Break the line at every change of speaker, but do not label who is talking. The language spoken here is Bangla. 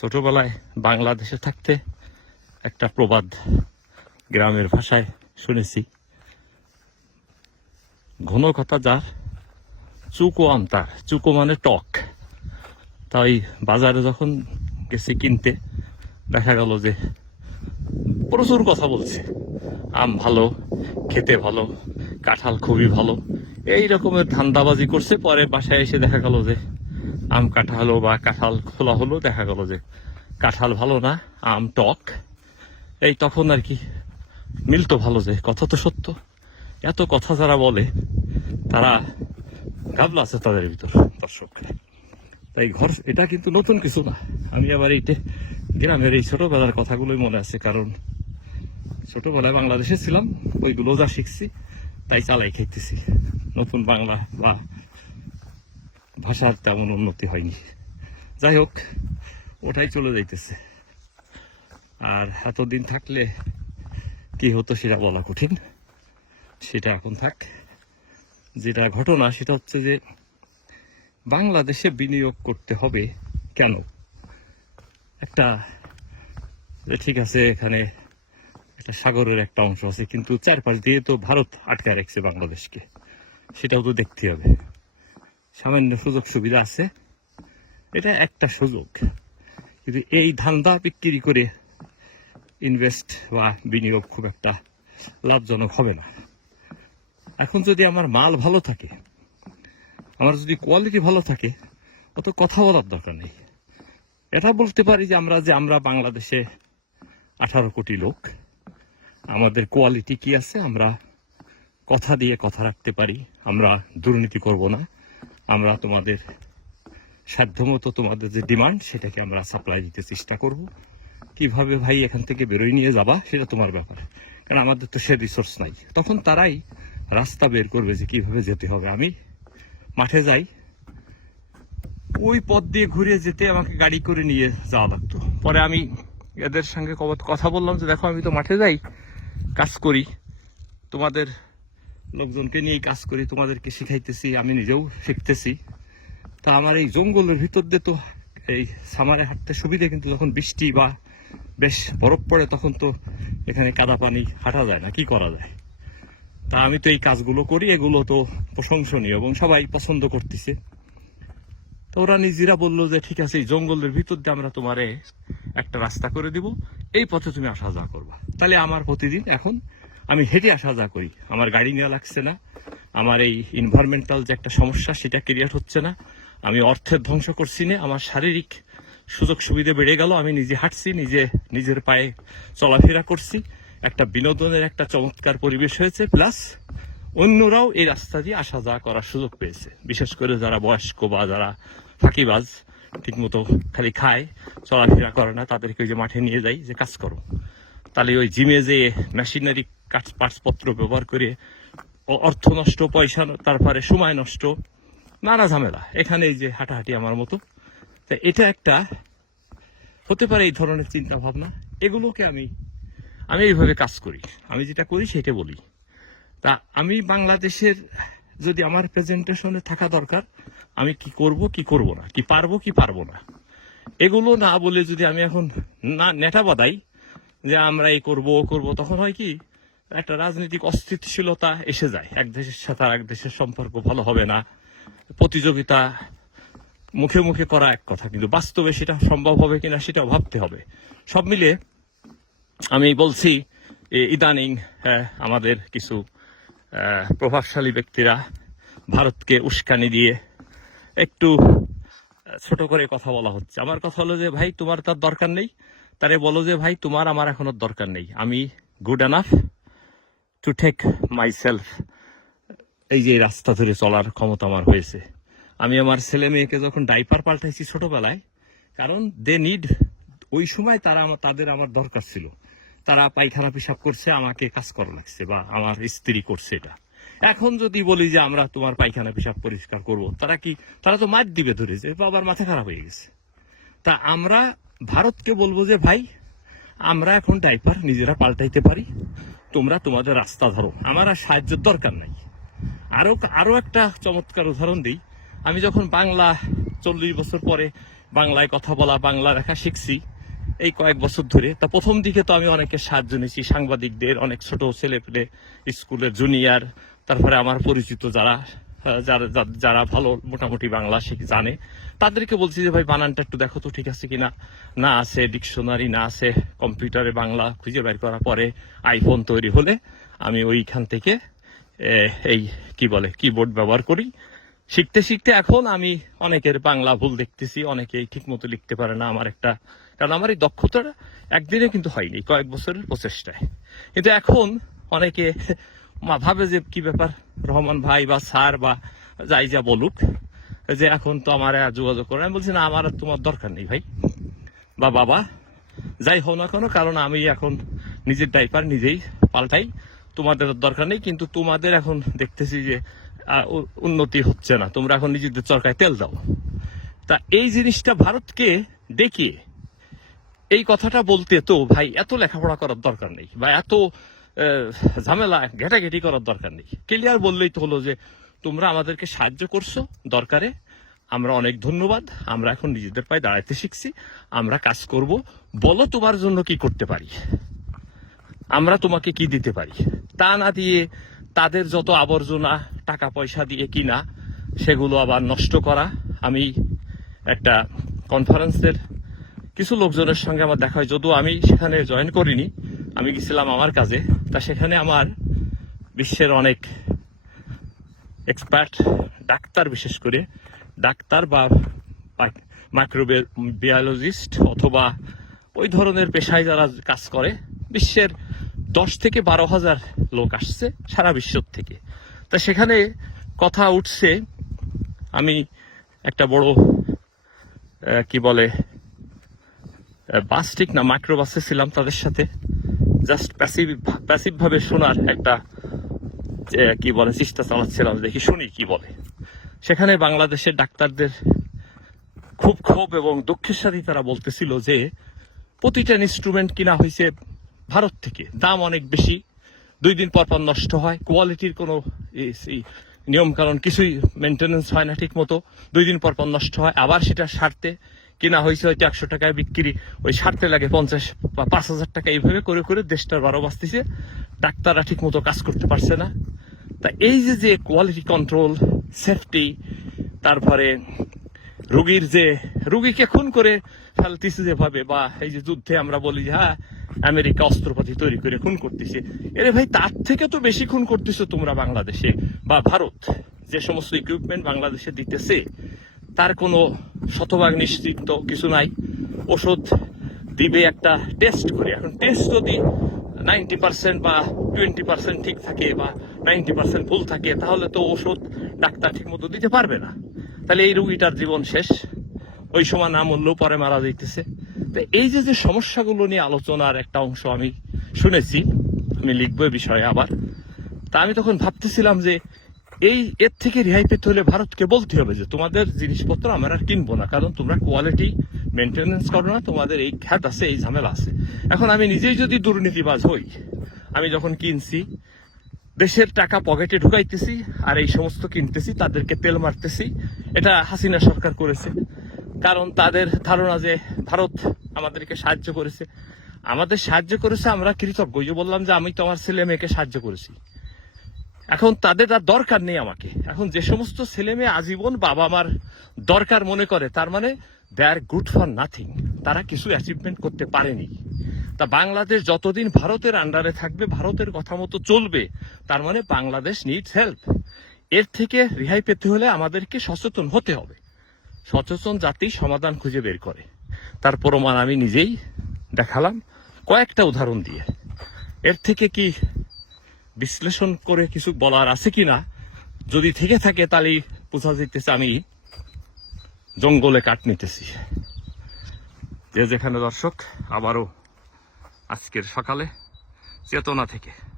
ছোটবেলায় বাংলাদেশে থাকতে একটা প্রবাদ গ্রামের ভাষায় শুনেছি। ঘন কথা যার, চুকো আমতার, চুকো মানে টক। তাই বাজারে যখন গেছি কিনতে, দেখা গেল যে প্রচুর কথা বলছে। আম ভালো, খেতে ভালো, কাঁঠাল খুবই ভালো, এই রকমের ধান্দাবাজি করছে। পরে বাসায় এসে দেখা গেল যে আম কাটা হলো বা কাঁঠাল খোলা হলো, দেখা গেল যে কাঁঠাল ভালো না, আম টক। এই তখন আর কি মিলতো ভালো যে, কথা তো সত্য। এত কথা যারা বলে, তারা গাবলা আছে তাদের ভিতর দর্শক তাই ঘর, এটা কিন্তু নতুন কিছু না। আমি আবার এইটা গ্রামের এই ছোটবেলার কথাগুলোই মনে আছে, কারণ ছোটবেলায় বাংলাদেশে ছিলাম, ওইগুলো যা শিখছি, তাই চালাই খেতেছি নতুন বাংলা বা ভাষার তেমন উন্নতি হয়নি। যাই হোক, ওটাই চলে যাইতেছে। আর এতদিন থাকলে কি হতো সেটা বলা কঠিন। সেটা এখন থাক। যেটা ঘটনা, সেটা হচ্ছে যে বাংলাদেশে বিনিয়োগ করতে হবে কেন? একটা ঠিক আছে, এখানে একটা সাগরের একটা অংশ আছে, কিন্তু চারপাশ দিয়ে তো ভারত আটকায় রাখছে বাংলাদেশকে। সেটাও তো দেখতে হবে। সামান্য সুযোগ সুবিধা আছে। এটা একটা সুযোগ। কিন্তু এই ধান্দা বিক্রি করে ইনভেস্ট বা বিনিয়োগ খুব একটা লাভজনক হবে না। এখন যদি আমার মাল ভালো থাকে, আমার যদি কোয়ালিটি ভালো থাকে, অত কথা বলার দরকার নেই। এটা বলতে পারি যে আমরা যে আমরা বাংলাদেশে আঠারো কোটি লোক, আমাদের কোয়ালিটি কি আছে আমরা কথা দিয়ে কথা রাখতে পারি, আমরা দুর্নীতি করব না। আমরা তোমাদের সাধ্যমতো তোমাদের যে ডিমান্ড সেটাকে আমরা সাপ্লাই দিতে চেষ্টা করব। কীভাবে ভাই এখান থেকে বেরোয় নিয়ে যাবা, সেটা তোমার ব্যাপার। কারণ আমাদের তো সে রিসোর্স নাই। তখন তারাই রাস্তা বের করবে যে কীভাবে যেতে হবে। আমি মাঠে যাই। ওই পথ দিয়ে ঘুরে যেতে আমাকে গাড়ি করে নিয়ে যাওয়া লাগতো। পরে আমি এদের সঙ্গে কথা বললাম যে, দেখো, আমি তো মাঠে যাই, কাজ করি। তোমাদের লোকজনকে নিয়েই কাজ করি, তোমাদেরকে শিখাইতেছি, আমি নিজেও শিখতেছি। তা আমার এই জঙ্গলের ভিতর দিয়ে তো এই সামারে হাঁটতে সুবিধা, কিন্তু যখন বৃষ্টি বা বেশ বরফ পড়ে, তখন তো এখানে কাদা পানি হাঁটা যায় না, কি করা যায়? তা আমি তো এই কাজগুলো করি, এগুলো তো প্রশংসনীয় এবং সবাই পছন্দ করতেছে। তো ওরা নিজেরা বলল যে, ঠিক আছে, এই জঙ্গলের ভিতর দিয়ে আমরা তোমারে একটা রাস্তা করে দিব, এই পথে তুমি আসা যাওয়া করবা। তাহলে আমার প্রতিদিন এখন আমি হেঁটে আসা যা করি। আমার গাড়ি নেওয়া লাগছে না। আমার এই এনভায়রনমেন্টাল যে একটা সমস্যা, সেটা ক্লিয়ার হচ্ছে না। আমি অর্থের ধ্বংস করছি না। আমার শারীরিক সুযোগ সুবিধা বেড়ে গেল। আমি নিজে হাঁটছি, নিজে নিজের পায়ে চলাফেরা করছি। একটা বিনোদনের একটা চমৎকার পরিবেশ হয়েছে। প্লাস অন্যরাও এই রাস্তা দিয়ে আসা যাওয়া করার সুযোগ পেয়েছে। বিশেষ করে যারা বয়স্ক বা যারা ফাঁকিবাজ, ঠিকমতো খালি খায়, চলাফেরা করে না, তাদেরকে যে মাঠে নিয়ে যাই, যে কাজ করো। তাহলে ওই জিমে যে মেশিনারি কাজ পার্টসপত্র ব্যবহার করে অর্থ নষ্ট, পয়সা তারপরে সময় নষ্ট, নানা ঝামেলা। এখানে যে হাঁটাহাঁটি আমার মতো। তা এটা একটা হতে পারে এই ধরনের চিন্তা ভাবনা এগুলোকে আমি আমি এইভাবে কাজ করি। আমি যেটা করি সেটা বলি। তা আমি বাংলাদেশের যদি আমার প্রেজেন্টেশনে থাকা দরকার, আমি কি করব কি করব না? কি পারব কি পারব না? এগুলো না বলে যদি আমি এখন না নেটা বাদাই যে আমরা এই করব, ও করব, তখন হয় কি, একটা রাজনৈতিক অস্থিতিশীলতা এসে যায়। এক দেশের সাথে আর এক দেশের সম্পর্ক ভালো হবে না। প্রতিযোগিতা মুখে মুখে করা এক কথা, কিন্তু বাস্তবে সেটা সম্ভব হবে কিনা সেটাও ভাবতে হবে। সব মিলে আমি বলছি ইদানিং আমাদের কিছু প্রভাবশালী ব্যক্তিরা ভারতকে উস্কানি দিয়ে একটু ছোট করে কথা বলা হচ্ছে। আমার কথা হলো যে, ভাই, তোমার তার দরকার নেই। তারে বলো যে, ভাই, তোমার আমার এখনও দরকার নেই। আমি good enough to take myself এই যে রাস্তা ধরে চলার ক্ষমতা আমার হয়েছে। আমি আমার ছেলে মেয়েকে যখন ডাইপার পাল্টাইছি ছোটবেলায়, কারণ দে নিড ওই সময় তারা তাদের আমার দরকার ছিল। তারা পায়খানা পেশাব করছে, আমাকে কাজ করা লাগছে বা আমার স্ত্রী করছে এটা। এখন যদি বলি যে, আমরা তোমার পায়খানা পেশাব পরিষ্কার করব তারা কি, তারা তো মার দিবে ধরে যে, বাবার মাথা খারাপ হয়ে গেছে। তা আমরা ভারতকে বলব যে, ভাই, আমরা এখন ডাইপার নিজেরা পাল্টাইতে পারি। তোমরা তোমাদের রাস্তা ধরো। আমার আর সাহায্যের দরকার নাই। আরও আরও একটা চমৎকার উদাহরণ দিই। আমি যখন বাংলা চল্লিশ বছর পরে বাংলায় কথা বলা, বাংলা লেখা শিখছি, এই কয়েক বছর ধরে, তা প্রথম দিকে তো আমি অনেকের সাহায্য নিয়েছি। সাংবাদিকদের, অনেক ছোট ছেলে পেলে স্কুলের জুনিয়র তারপরে আমার পরিচিত যারা যারা যারা ভালো মোটামুটি বাংলা শিখ- জানে, তাদেরকে বলছি যে, ভাই, বানানটা একটু দেখো তো, ঠিক আছে কিনা? না আছে ডিকশনারি, না আছে কম্পিউটারে বাংলা, খুঁজে বের করার পরে আইফোন তৈরি হলে আমি ওইখান থেকে এই কি বলে কিবোর্ড ব্যবহার করি। শিখতে শিখতে এখন আমি অনেকের বাংলা ভুল দেখতেছি, অনেকেই ঠিক মতো লিখতে পারে না আমার একটা, কারণ আমার এই দক্ষতাটা একদিনে কিন্তু হয়নি, কয়েক বছরের প্রচেষ্টায়। কিন্তু এখন অনেকে ভাবে যে কি ব্যাপার রহমান ভাই বা স্যার বা যাই যা বলুক, যে এখন তো আমার যোগাযোগ করে আমি বলছি, না, আমার তোমার দরকার নেই ভাই। বা বাবা, যাই হোক না কেন, কারণ আমি এখন নিজের ডাইপার নিজেই পাল্টাই। তোমাদের দরকার নেই, কিন্তু তোমাদের এখন দেখতেছি যে উন্নতি হচ্ছে না। তোমরা এখন নিজেদের চরকায় তেল দাও। তা এই জিনিসটা ভারতকে দেখিয়ে, এই কথাটা বলতে তো ভাই এত লেখাপড়া করার দরকার নেই, বা এত ঝামেলা ঘেটাঘেটি করার দরকার নেই। ক্লিয়ার বললেই তো হলো যে, তোমরা আমাদেরকে সাহায্য করছ দরকারে। আমরা অনেক ধন্যবাদ। আমরা এখন নিজেদের পায়ে দাঁড়াইতে শিখছি। আমরা কাজ করব। বলো তোমার জন্য কি করতে পারি? আমরা তোমাকে কি দিতে পারি? তা না দিয়ে তাদের যত আবর্জনা, টাকা পয়সা দিয়ে কিনা, সেগুলো আবার নষ্ট করা। আমি একটা কনফারেন্সের কিছু লোকজনের সঙ্গে আমার দেখা হয়, যদিও আমি সেখানে জয়েন করিনি। আমি গেছিলাম আমার কাজে। তা সেখানে আমার বিশ্বের অনেক এক্সপার্ট ডাক্তার বিশেষ করে, ডাক্তার বা মাইক্রোবায়োলজিস্ট অথবা ওই ধরনের পেশায় যারা কাজ করে, বিশ্বের দশ থেকে বারো হাজার লোক আসছে সারা বিশ্ব থেকে। তা সেখানে কথা উঠছে, আমি একটা বড় কি বলে বাস, ঠিক না মাইক্রো বাসে ছিলাম তাদের সাথে। জাস্ট প্যাসিভ প্যাসিভ ভাবে শোনার একটা কি বলে, চেষ্টা চালাচ্ছিলাম দেখি শুনি কি বলে। সেখানে বাংলাদেশের ডাক্তারদের খুব ক্ষোভ এবং দুঃখের সাথে তারা বলতেছিল যে, প্রতিটা ইনস্ট্রুমেন্ট কিনা হয়েছে ভারত থেকে, দাম অনেক বেশি, দুই দিন পর পর নষ্ট হয় কোয়ালিটির কোনো নিয়ম কারণ কিছুই মেনটেনেন্স হয় না ঠিক মতো দুই দিন পর পর নষ্ট হয়, আবার সেটা সারতে কিনা হয়েছে হয়তো একশো টাকায় বিক্রি, ওই সারতে লাগে পঞ্চাশ বা পাঁচ হাজার টাকা। এইভাবে করে করে দেশটার বারো বাঁচতেছে। ডাক্তাররা ঠিক মতো কাজ করতে পারছে না। তা এই যে যে কোয়ালিটি কন্ট্রোল সেফটি তারপরে রুগীর যে, রুগীকে খুন করে ফেলতেছে যেভাবে, বা এই যে যুদ্ধে আমরা বলি যে হ্যাঁ আমেরিকা অস্ত্রপাতি তৈরি করে খুন করতেছে। এরে ভাই, তার থেকে তো বেশি খুন করতেছো তোমরা বাংলাদেশে বা ভারত। যে সমস্ত ইকুইপমেন্ট বাংলাদেশে দিতেছে তার কোনো শতভাগ নিশ্চিত কিছু নাই। ওষুধ দিবে একটা টেস্ট করে। এখন টেস্ট যদি নাইনটি পার্সেন্ট বা টোয়েন্টি পার্সেন্ট ঠিক থাকে বা নাইনটি পার্সেন্ট ভুল থাকে, তাহলে তো ওষুধ ডাক্তার ঠিক মতো দিতে পারবে না। তাহলে এই রুগীটার জীবন শেষ। ওই সময় না মূল্য পরে মারা যাইতেছে। তো এই যে যে সমস্যাগুলো নিয়ে আলোচনার একটা অংশ আমি শুনেছি, আমি লিখব বিষয়ে আবার। তা আমি তখন ভাবতেছিলাম যে এই, এর থেকে রেহাই পেতে হলে ভারতকে বলতে হবে যে তোমাদের জিনিসপত্র আমরা আর কিনবো না, কারণ তোমরা কোয়ালিটি মেনটেনেন্স করো না, তোমাদের এই খ্যাত আছে, এই ঝামেলা আছে। এখন আমি নিজেই যদি দুর্নীতিবাজ হই, আমি যখন কিনছি, দেশের টাকা পকেটে ঢুকাইতেছি আর এই সমস্ত কিনতেছি, তাদেরকে তেল মারতেছি, এটা হাসিনা সরকার করেছে। কারণ তাদের ধারণা যে ভারত আমাদেরকে সাহায্য করেছে। আমাদের সাহায্য করেছে, আমরা কৃতজ্ঞ। বললাম যে আমি তো আমার ছেলে মেয়েকে সাহায্য করেছি। এখন তাদের আর দরকার নেই আমাকে। এখন যে সমস্ত ছেলে মেয়ে আজীবন বাবা মার দরকার মনে করে, তার মানে they are good for nothing তারা কিছু অ্যাচিভমেন্ট করতে পারেনি। তা বাংলাদেশ যতদিন ভারতের আন্ডারে থাকবে, ভারতের কথা মতো চলবে, তার মানে বাংলাদেশ নিডস হেল্প এর থেকে রেহাই পেতে হলে আমাদেরকে সচেতন হতে হবে। সচেতন জাতি সমাধান খুঁজে বের করে। তার প্রমাণ আমি নিজেই দেখালাম। কয়েকটা উদাহরণ দিয়ে। এর থেকে কি বিশ্লেষণ করে কিছু বলার আছে কি না যদি থেকে থাকে তাহলে বোঝা যেতেছে আমি জঙ্গলে কাট নিতেছি। যে যেখানে দর্শক, আবারও আজকের সকালে চেতনা থেকে।